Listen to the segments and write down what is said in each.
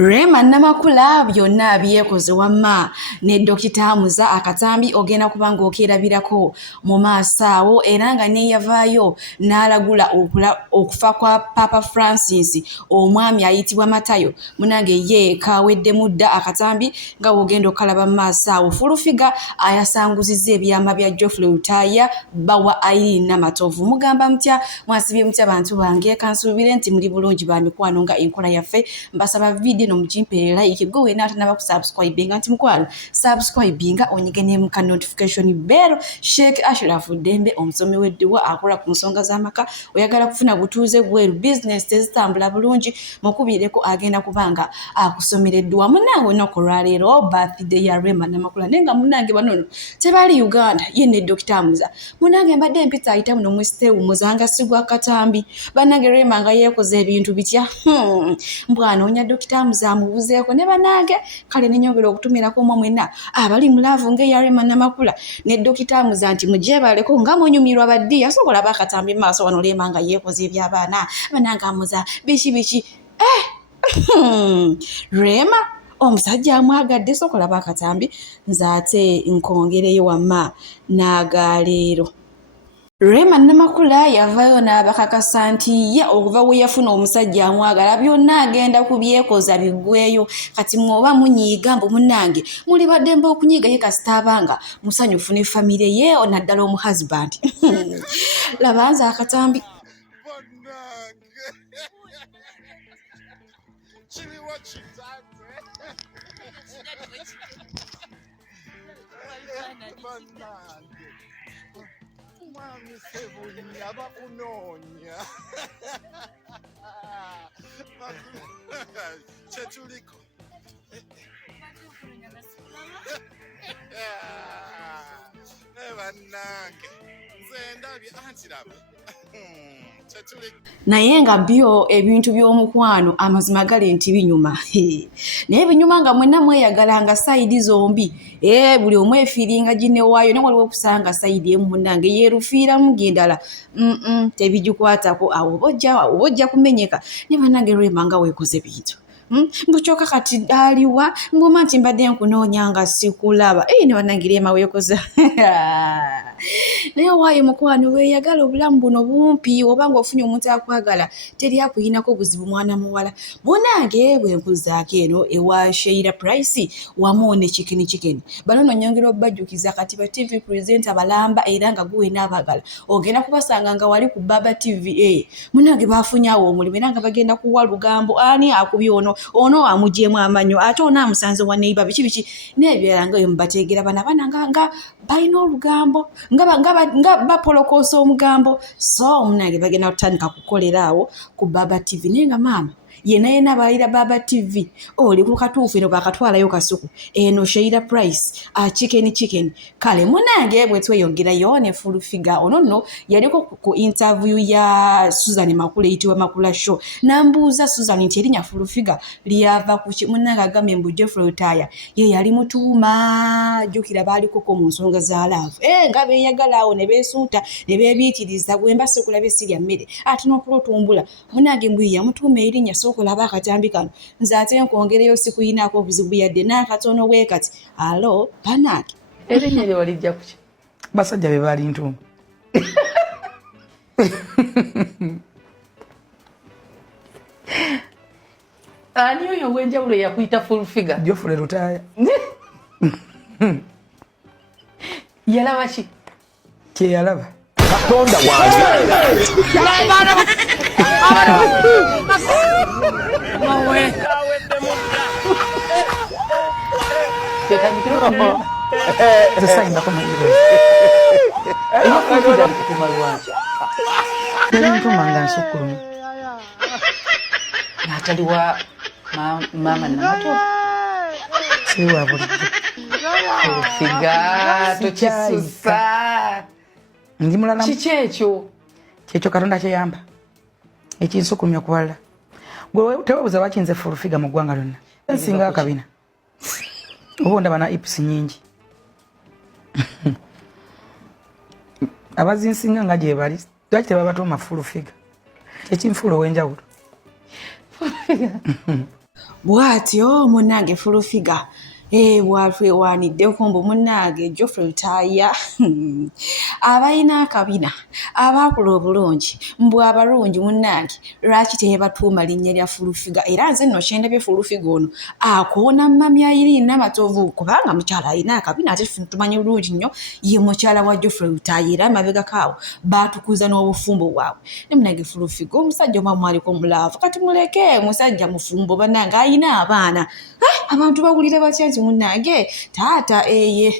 Rema Namakula byonna byekoze wamma ne Dokita Muza akatambi ogenda kubanga okerabirako mu maaso awo era nga ne yavaayo n'alagula okufa kwa Papa Francis omwami ayitibwa Matayo munange ye kawedde mudda akatambi nga ogenda okalaba mu maaso awo fulufiga ayasanguzizza ebyama bya Geoffrey Rutaya bawa Irene Namatovu mugamba mutya mwasibye mutya bantu bange kansubire nti muli bulungi ba mikwano nga enkola yaffe mbasaba video no mjimperera ikigo wena atanaba ku subscribe nti mukwalo subscribe nga onyigene mu notification bell Sheikh Ashraf Dembe omusomi weddiwa akola ku nsonga z'amaka oyagala kufuna butuuze bweru business tezitambula bulungi mukubireko agenda kubanga akusomereddwa munawe nokolwa leero birthday ya Rema Namakula nenga munange banono tebali Uganda yene Dr. Muza munange mbadde mpita ayita muno mwiste umuzanga sigwa katambi banange Rema nga yekoze ebintu bitya mbwana onya Dr. Muza mubuzeeko ne banange kale nenyongera okutumirako mu mwena abali mulavu nge ya Rema Namakula ne Dr. Muza nti mujebaleko nga munyumirwa baddi asobola bakatambi maaso wano Rema nga yekoze eby'abaana bananga Muza bishi Rema omusajja amwagadde sokola bakatambi nzaate nkongereyo wamma n'agaleero Rema Namakula yavayo n'abakakasa nti ye okuva we yafuna omusajja amwagala byonna agenda kubyekoza bigweyo kati mwoba munyiiga mbu munnange muli badde mba okunyiiga ye kasitaabanga musanyufu ne famire ye onaddala omu husband labanza akatambi Mami sebunya bakunonya chetuliko ebanange nzendabye antiraba naye nga byo ebintu by'omukwano amazima gali nti binyuma naye binyuma nga mwenna mweyagalanga sayidi zombi buli omu efiiringa ginewaayo ne waliwo okusanga sayidi emu munnange yeerufiiramu gendala tebigikwatako awo bojja kumenyeka ne bannange Rema nga weekoze bintu mbuchoka kati aliwa mbuma nti mbadde nkunoonya nga sikulaba ne bannange Rema weekoze naye waayo mukwano weeyagala obulamu buno bumpi obanga ofunye omuntu akwagala teri akuyinako buzibu mwana muwala munange bwe nkuzaako eno ewa Sheila Price wamu ne Chicken banono nyongera obajjukiza kati ba TV presenter balamba era nga guwe n'abagala ogenda kubasanga nga wali ku Baba TV munange bafunyawo omulimu era nga bagenda kuwa lugambo ani akubi ono amugyemu amanyo ate ono amusanze wa neighbor biki n'ebirala nga mubateegera bana nga balina olugambo nga bapolokoosa omugambo so munange bagenda kutandika kukolera awo ku Baba TV nenga maama yena balira Baba TV oli ku katuufu eno bakatwalayo kasuku eno Sheila Price Chicken kale munange bwe tweyongerayo ne full figure ono yaliko ku interview ya Susan Makula itiwa Makula Show nambuuza Susan nti erinya full figure lyava ku munange agambe mbu Geoffrey Rutaya ye yali mutuuma jukira baliko ko mu nsonga za love nga beyagalaawo ne beesuuta ne beebiikiriza gwemba sekulabe sirya mmere ati n'okulotumbula munange mbu yamutuuma erinya okulaba akatambi kano nzaate nkongereyo sikuyinaako obuzibu yadde n'akatono bwe kati alo banake erinnya lye walijja kuki basajja be bali ntumba ani oyo ow'enjawulo yakuyita full figure Geoffrey Rutaya yalaba ki kyeyalaba katonda wange zesayindako ntuma nga nsukkuluma nataliwa mama Namato siwa bulijjo figa tokisusa ndi mulala kiki ekyo Katonda kyeyamba ekinsukumya okuwalala gwe tewabuza lwaki nze full figure mu ggwanga lyonna nsinga akabina oba ndaba na ips nyingi abazinsinga nga gye bali lwaki tebabatuuma full figure ekinfuula ow'enjawulo bw'atyo munnange fulufiga bwatwewaaniddeko mbu munnange Geoffrey Rutaaya abalina akabina abaakula obulungi mbw abalungi munnange lwaki tebatuuma linnya lya fulufiga era nze nno kyendabye fulufiga ono akoona mami Irene Namatovu kubanga mukyala alina akabina ate tumanyi bulungi nnyo ye mukyala wa Geoffrey Rutaaya era amabegakaawo baatukuza n'obufumbo bwabwe ne munnange fulufiga omusajja omwa mwaliko mulaavu kati muleke musajja mufumbo bannange ayina abaana abantu bawulira batya nti munnange taata eye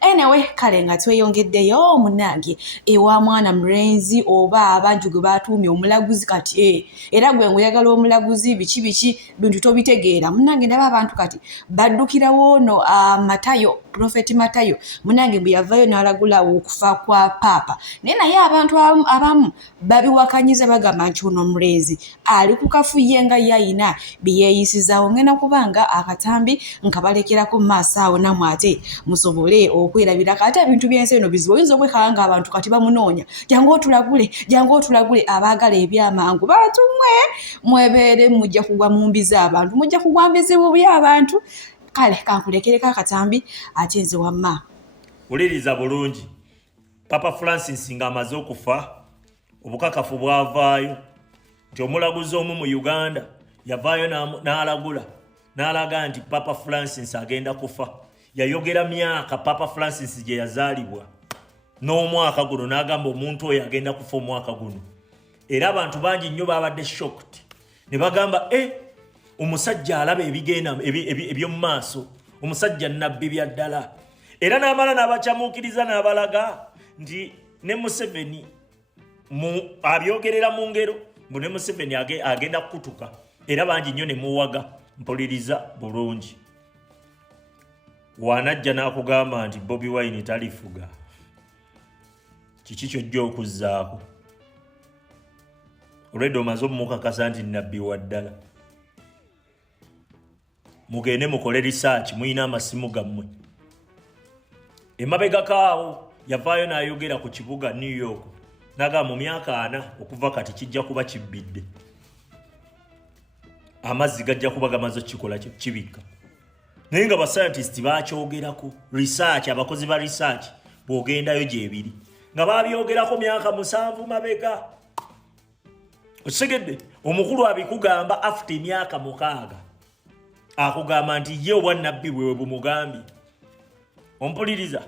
anyway kale nga tweyongeddeyo munnange ewa mwana mulenzi oba abantu gwe batuumye omulaguzi kati era gwe nguyagala omulaguzi biki bintu tobitegeera munnange ndaba abantu kati baddukirawo ono Matayo Prophet Matayo munnange bwe yavayo n'alagula okufa kwa paapa naye abantu abamu babiwakanyiza bagamba nti ono omulenzi ali ku kafuye nga yayina byeyeeyisizaawo ngenda kubanga akatambi nkabalekerako mu maaso awo namwe ate musobole okwerabira kati ebintu by'ensi eno bizibu oyinza okwekanga abantu kati bamunoonya jangu otulagule abaagala ebyamangu batumwe mwebeere mujja kugwa mu mbi z'abantu mujja kugwa mbizi bubi abantu kale kankulekereko akatambi ate nze wamma uliriza bulungi Papa Francis nga amaze okufa obukakafu bwavaayo nti omulaguzi omu mu Uganda yavaayo n'alagula n'alaga nti Papa Francis agenda kufa yayogera myaka Papa Francis gye yazaalibwa n'omwaka guno n'agamba omuntu oyo agenda kufa omwaka guno era abantu bangi nnyo babadde shocked ne bagamba omusajja alaba ebigenda eby'omu maaso omusajja nabbi bya ddala era n'amala n'abakyamuukiriza n'abalaga nti ne Museveni abyogerera mu ngero mbu ne Museveni agenda kukutuka era bangi nnyo ne muwaga mpuliriza bulungi wanajja n'akugamba nti Bobi Wine talifuga kiki kyojja okuzzaako olwedde omaze omumukakasa nti nabbi wa ddala mugende mukole research muyina amasimu gammwe emabegakaawo yavaayo n'ayogera ku kibuga New York naga mu myaka 4 okuva kati kijja kuba kibbidde amazzi gajja kuba gamaze kikola kibika naye nga bascientists bakyogerako research abakozi ba research bwogendayo gyebiri nga babyogerako myaka 7 mabega osegedde omukulu abikugamba after emyaka 6 akugamba nti ye obwannabbi bwe bumugambye ompuliriza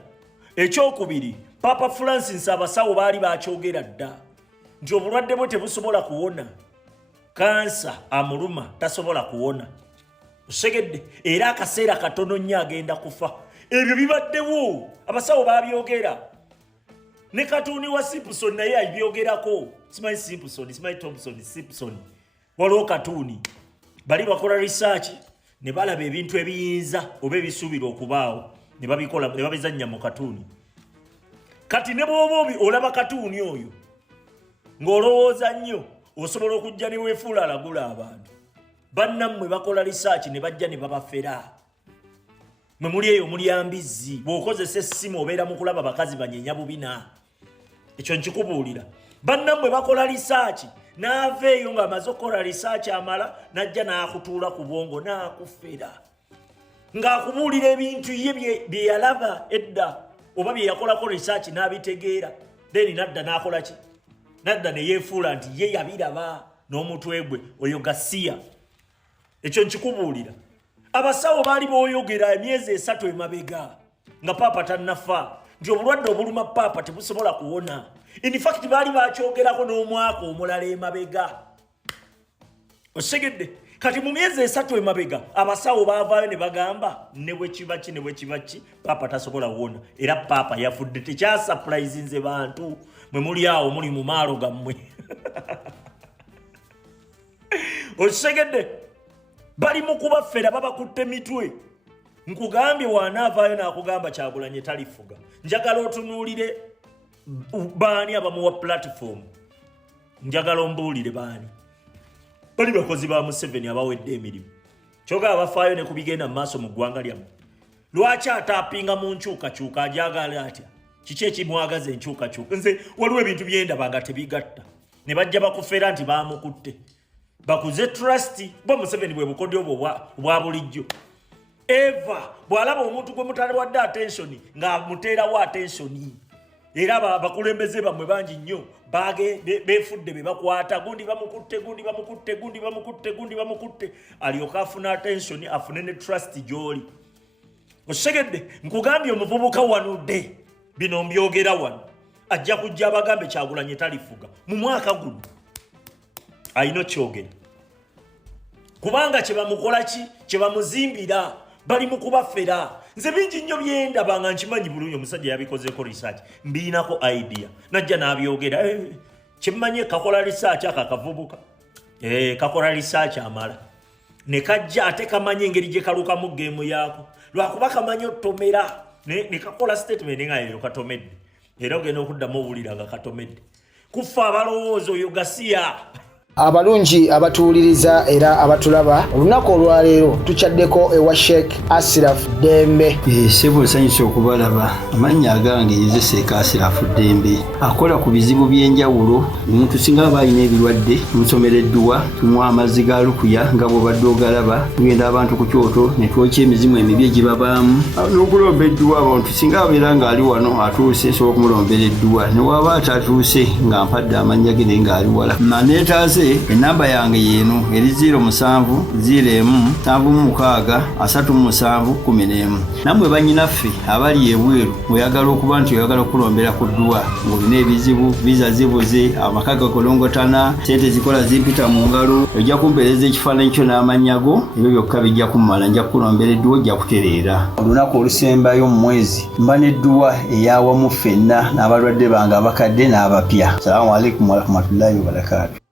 ekyokubiri Papa Francis abasawo baali bakyogera dda nti obulwadde bwe tebusobola kuwona kansa amuluma tasobola kuwona osegedde era akaseera katono nnyo agenda kufa ebyo bibaddewo abasawo babyogera ne katuuni wa Simpson naye abyogerako simanyi Simpson simanyi Thompson Simpson waliwo katuuni bali bakola research ne balaba ebintu ebiyinza oba ebisuubira okubaawo ne babikola ne babizannya mu katuuni kati ne bw'oba olaba katuuni oyo ng'olowooza nnyo osobola okujja ne weefuula alagula abantu bannammwe bakola research ne bajja ne babafera mwe muli eyo muli ambizzi bw'okozesa essimu obeera mu kulaba bakazi banyeenya bubina ekyo nkikubuulira bannammwe bakola research n'ava eyo ng'amaze okukola research amala n'ajja n'akutuula ku bwongo n'akufera ng'akubuulira ebintu ye bye yalaba edda oba bye yakolako research n'abitegeera then nadda n'akola ki nadda ne yeefuula nti ye yabiraba n'omutwe gwe oyo Gasiya ekyo nkikubuulira abasawo baali booyogera emyezi 3 emabega nga paapa tannafa nti obulwadde obuluma paapa tebusobola kuwona in fact baali bakyogerako n'omwaka omulala emabega osegedde kati mu myezi 3 emabega abasawo baavaayo ne bagamba ne bwe kiba ki paapa tasobola kuwona era paapa yafudde tekyasapulayizinze bantu mwe muli awo muli mu maalo gammwe osegedde bali mu kubafera babakutte mitwe nkugambye wanaavaayo n'akugamba Kyagulanyi talifuga njagala otunuulire baani abamuwa platform njagala ombuulire baani bali bakozi ba Museveni abawedde emirimu kyoga abafaayo ne kubigenda mu maaso mu ggwanga lyammwe lwaki ataapinga mu nkyukakyuka ajagala atya kiki ekimwagaza enkyukakyuka nze waliwo ebintu byendaba nga tebigatta ne bajja bakufera nti baamukutte bakuze trust bo Museveni bwe bukodyo bwa bulijjo eva bwalaba omuntu gwe mutale wadde attention nga muteerawo attention era bakulembeze bamwe bangi nnyo befudde be bakwata gundi bamukutte alyoka afuna attention afune ne trust gy'oli osegedde nkugambye omuvubuka wanudde bino mbyogera wano ajja kujja abagambe Kyagulanyi talifuga mu mwaka guno ayino kyogera kubanga kyebamukola ki kyebamuzimbira bali mu kubafera nze bingi nnyo byendaba nga nkimanyi bulungi omusajja yabikozeeko research mbiinako idea najja n'abyogera kyemmanye kakola research akakavubuka kakola research amala ne kajja ate kamanye engeri gye kalukamu geemu yaako lwakuba kamanye otomera ne kakola statement nga eyo katomedde era ogenda okuddamu owulira nga katomedde kufa abalowooza oyo gasiya abalungi abatuwuliriza era abatulaba olunaku olwaleero tukyaddeko ewa Sheikh Ashraf Dembe sebo nsanyuse okubalaba amannya agange yeze Sheikh Ashraf Dembe akola ku bizibu by'enjawulo omuntu singa aba alina ebirwadde musomereddwa tumuwa amazzi ga lukuya nga bw'obadde ogalaba tugenda abantu ku kyoto ne twokya emizimu emibi egibabaamu n'okulomba edduwa abantu singa abeera ng'ali wano atuuse sobola okumulombera edduwa ne waba atatuuse nga mpadde amannya ge naye ng'ali wala naneetaase enamba yange yeno eri 0701763711 namwe banyinaffe abali ebweru oyagala okuba nti oyagala okulombera ku dduwa ng'olina ebizibu viza zibuze amaka gakolongotana sente zikola zimpita mu ngalo ojja kumpeereza ekifaananyi kyo n'amanyago ebyo byokka bijja kummala nja kukulombera edduwa ojja kutereera olunaku olusembayo mu mwezi mba n'edduwa eyawamu ffenna n'abalwadde bange abakadde n'abapya salaamu alaikum warahmatullahi wabarakatu